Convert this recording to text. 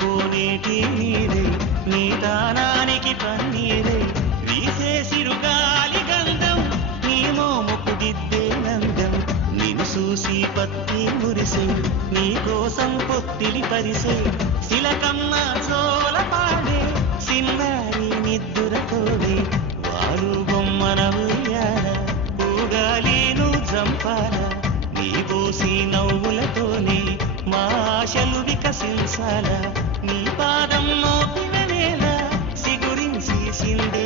కోనేటి నీరే నీ దానానికి పన్నీరే వీసేసిరు గాలి గంధం నీ మోముకు దిద్దే నందం నిన్ను చూసి పత్తి మురిసే నీ కోసం పొత్తిలి పరిసే శిలకమ్మ చోల పాడే సిన్నారి నిద్దురతోనే వారు బొమ్మన ఉయ్యాల ఊగాలీను జంపాల నీ పోసి నవ్వులతోనే మా ఆశలు వికసించాల నీ పాదం మోపిన వేళ సిగురించి సిందే